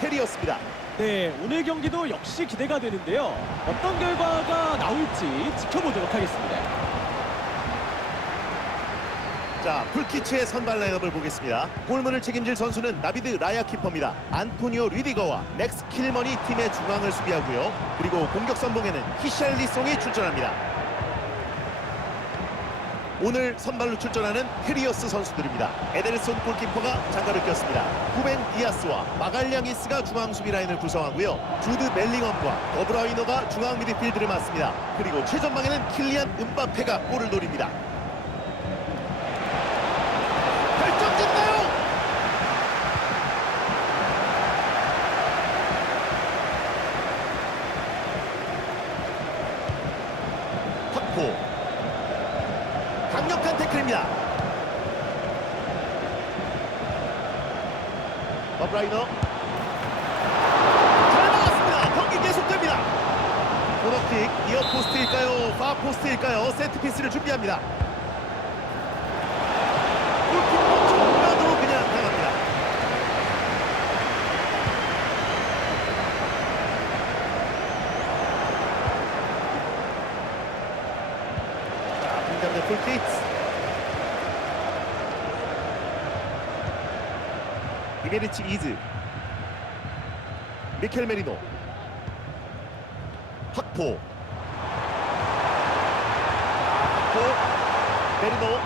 페리였습니다. 네, 오늘 경기도 역시 기대가 되는데요. 어떤 결과가 나올지 지켜보도록 하겠습니다. 자, 풀키츠의 선발 라인업을 보겠습니다. 골문을 책임질 선수는 나비드 라야 키퍼입니다. 안토니오 리디거와 맥스 킬먼이 팀의 중앙을 수비하고요. 그리고 공격 선봉에는 히샬리송이 출전합니다. 오늘 선발로 출전하는 헤리어스 선수들입니다. 에데르손 골키퍼가 장갑을 꼈습니다. 후벤 디아스와 마갈량이스가 중앙 수비 라인을 구성하고요. 주드 벨링엄과 더브라이너가 중앙 미드필드를 맡습니다. 그리고 최전방에는 킬리안 은바페가 골을 노립니다. 결정짓나요? 확보 강력한 태클입니다. 버브라이너. 잘 막았습니다. 경기 계속됩니다. 코너킥 이어 포스트일까요? 파 포스트일까요? 세트 피스를 준비합니다 골키퍼 정면으로 그냥 나갑니다. 자, 분장된 풀킥. 이베리치 이즈. 미켈 메리노. 확보. 확보. 메리노.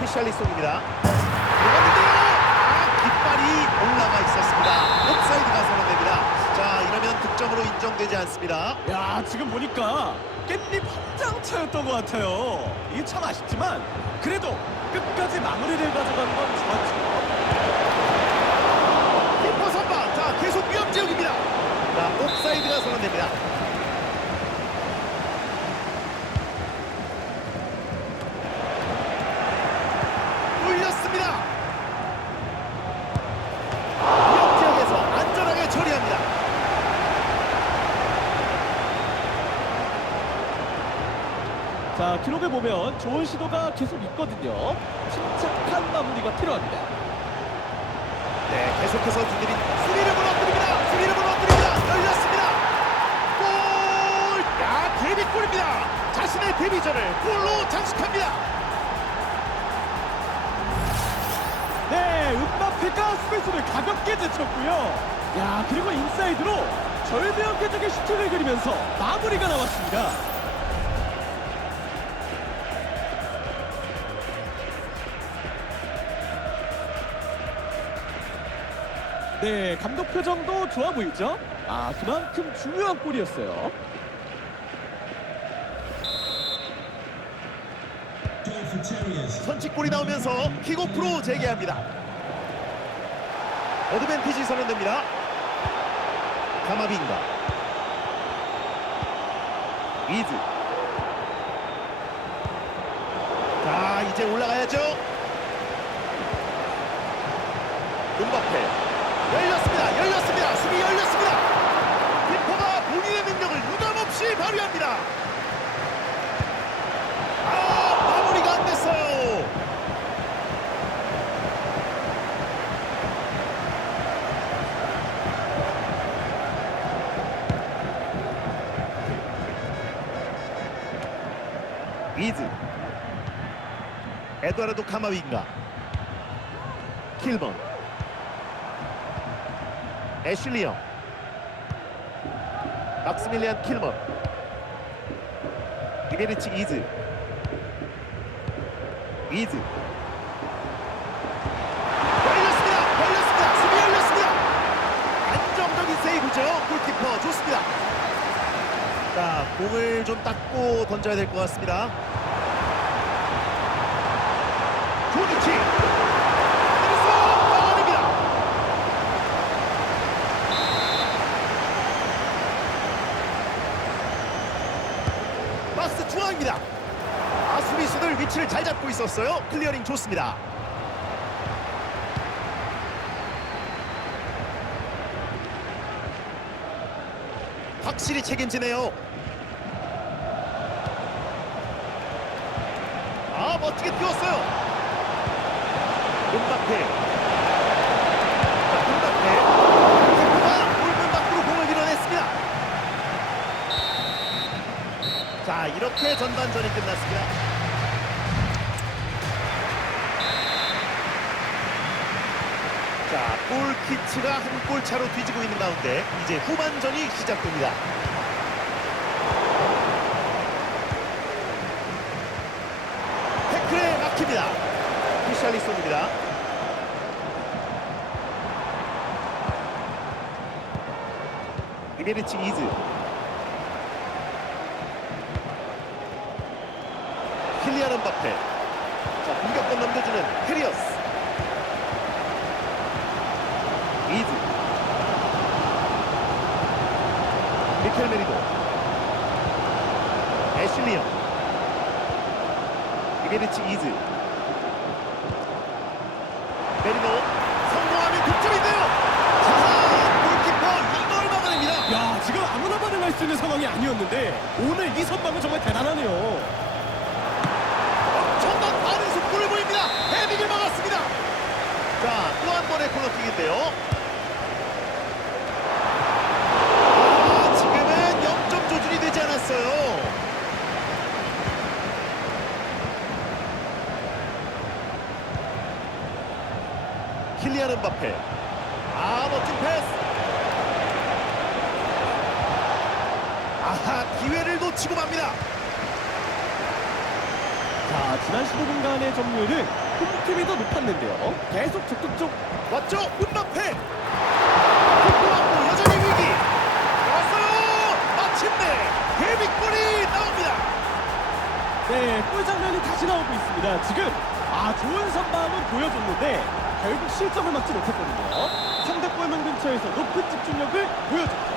피샬리송입니다. 들어갔는데요. 아, 깃발이 올라가 있었습니다. 옵사이드가 선언됩니다. 자, 이러면 득점으로 인정되지 않습니다. 야, 지금 보니까 깻잎 한 장 차였던 것 같아요. 이게 참 아쉽지만 그래도 끝까지 마무리를 가져가는 건 좋았죠. 키퍼 선방. 자, 계속 위험 지역입니다. 자, 옵사이드가 선언됩니다. 위험 지역에서 안전하게 처리합니다. 자, 기록을 보면 좋은 시도가 계속 있거든요. 침착한 마무리가 필요합니다. 네, 계속해서 두드린 수비를 무너뜨립니다. 수비를 무너뜨립니다. 열렸습니다. 골! 야, 데뷔골입니다. 자신의 데뷔전을 골로 장식합니다. 네, 음바페가 스페이스를 가볍게 제쳤고요. 야, 그리고 인사이드로 절묘한 궤적의 슈팅을 그리면서 마무리가 나왔습니다. 네, 감독 표정도 좋아 보이죠? 아, 그만큼 중요한 골이었어요. 선취골이 나오면서 킥오프로 재개합니다. 어드밴티지 선언됩니다. 가마빈가 이즈 자 이제 올라가야죠. 은바페 열렸습니다. 열렸습니다. 수비 열렸습니다. 키퍼가 본인의 능력을 유감없이 발휘합니다. 아 마무리가 안 됐어요. 이즈 에드와르도 카마윙가 킬번 애슐리형 막스밀리안 킬먼. 이베리치 이즈. 이즈. 열렸습니다. 열렸습니다. 수비 열렸습니다. 안정적인 세이브죠 골키퍼 좋습니다. 자 공을 좀 닦고 던져야 될 것 같습니다 조니치 그래서 막아냅니다 박스 중앙입니다. 아 수비수들 위치를 잘 잡고 있었어요. 클리어링 좋습니다. 확실히 책임지네요. 아 멋지게 뛰었어요. 음바페. 자, 음바페. 키퍼가 골문 밖으로 공을 밀어냈습니다. 자, 이렇게 전반전이 끝났습니다. 자, 골키츠가 한 골 차로 뒤지고 있는 가운데 이제 후반전이 시작됩니다. 태클에 막힙니다. 피샬리송입니다. 이베리치 이즈. 킬리안 음바페. 자, 공격권 넘겨주는 헤리어스. 이즈. 미켈 메리도. 애슐리언. 이베리치 이즈 메리노 성공하면 득점인데요 자 골키퍼 이걸 막아냅니다 야, 지금 아무나 반응할 수 있는 상황이 아니었는데 오늘 이 선방은 정말 대단하네요. 엄청난 많은 속도를 보입니다 헤딩을 막았습니다 자 또 한 번의 코너킥인데요 아 지금은 0점 조준이 되지 않았어요 킬리안 음바페 아 멋진 패스 아하 기회를 놓치고 맙니다 자, 지난 15분간의 점유율은 홈팀이 더 높았는데요. 계속 적극적 왔죠? 음바페 킥보았고 여전히 위기 왔어요 마침내 데뷔골이 나옵니다 네, 골 장면이 다시 나오고 있습니다. 지금 아 좋은 선방은 보여줬는데 결국 실점을 막지 못했거든요. 상대 골문 근처에서 높은 집중력을 보여줬죠.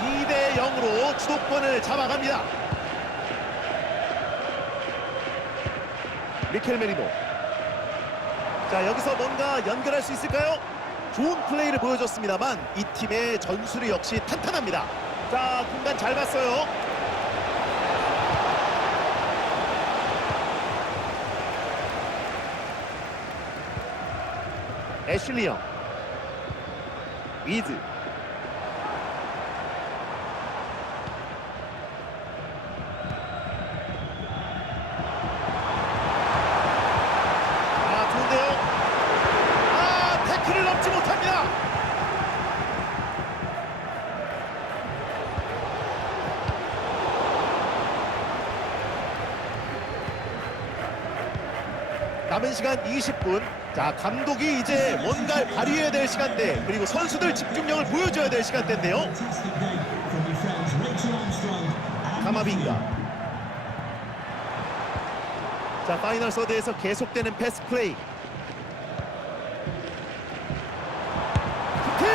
2대 0으로 주도권을 잡아갑니다 미켈 메리노 자 여기서 뭔가 연결할 수 있을까요? 좋은 플레이를 보여줬습니다만 이 팀의 전술이 역시 탄탄합니다 자 공간 잘 봤어요 애슐리영 이즈 아 좋은데요? 아 태클을 넘지 못합니다. 남은 시간 20분 자 감독이 이제 뭔가를 발휘해야 될 시간대 그리고 선수들 집중력을 보여줘야 될 시간대인데요. 가마빈가. 자 파이널 서드에서 계속되는 패스 플레이. 슈팅!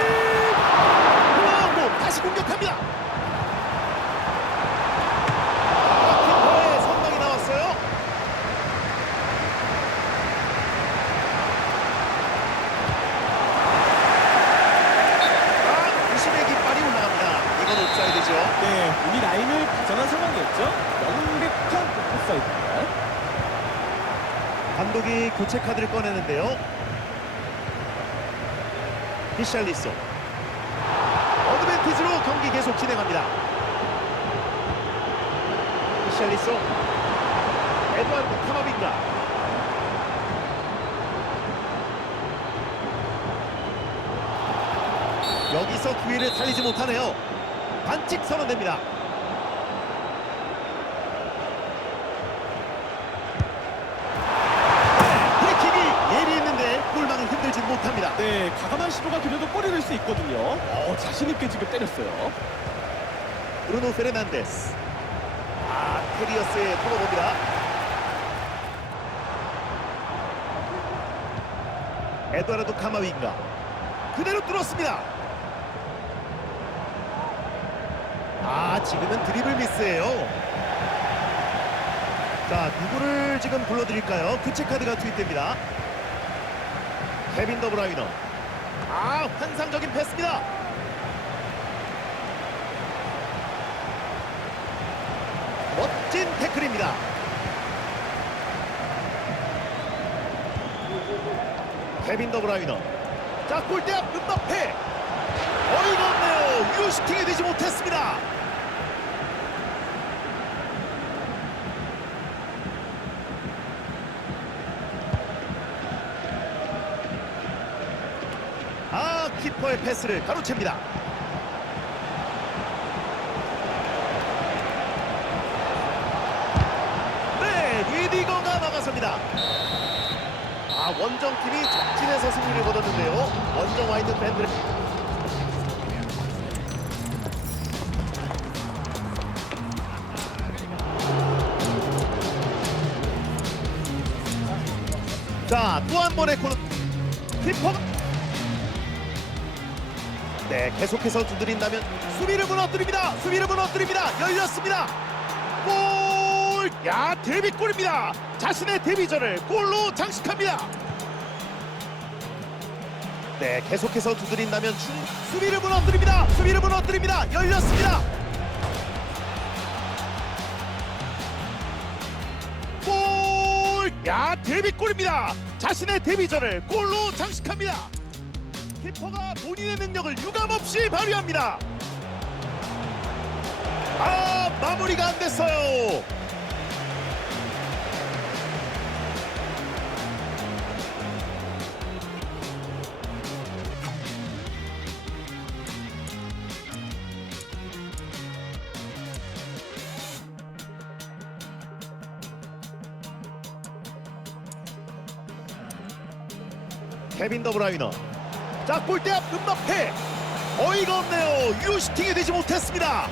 올라오고 다시 공격합니다 아, 키퍼의 선방이 나왔어요 아, 부심의 깃발이 이건 옵사이드죠 네, 이미 라인을 벗어난 상황이었죠. 명백한 오프사이드입니다. 감독이 교체 카드를 꺼내는데요. 히샬리소 어드밴티지로 경기 계속 진행합니다. 히샬리소 에드와르드 카마빈가 여기서 기회를 살리지 못하네요. 반칙 선언됩니다. 프리킥이 예리했는데 골망을 흔들지 못합니다. 네, 과감한 시도가 그래도 골이 될 수 있거든요. 어, 자신 있게 지금 때렸어요. 브루노 페르난데스. 아, 테리어스의 통어봅니다. 에드와르도 카마윙가. 그대로 뚫었습니다. 아, 지금은 드리블 미스예요. 자, 누구를 지금 불러드릴까요? 교체 카드가 투입됩니다. 케빈 더브라이너. 아, 환상적인 패스입니다. 멋진 태클입니다. 케빈 더브라이너. 자, 골대 앞 은바페. 유슈팅이 되지 못했습니다. 아, 키퍼의 패스를 가로챕니다. 네, 리디거가 나가섭니다. 아, 원정팀이 적진에서 승리를 거뒀는데요. 원정 와 있는 팬들. 자, 또 한 번의 코너. 키퍼. 네, 계속해서 두드린다면 수비를 무너뜨립니다. 수비를 무너뜨립니다. 열렸습니다. 골! 야, 데뷔골입니다. 자신의 데뷔전을 골로 장식합니다. 네, 계속해서 두드린다면 중... 수비를 무너뜨립니다. 수비를 무너뜨립니다. 열렸습니다. 야, 데뷔골입니다. 자신의 데뷔전을 골로 장식합니다. 키퍼가 본인의 능력을 유감없이 발휘합니다. 아, 마무리가 안 됐어요. 케빈 더브라이너. 자, 골대 앞 은바페. 어이가 없네요. 유슈팅이 되지 못했습니다.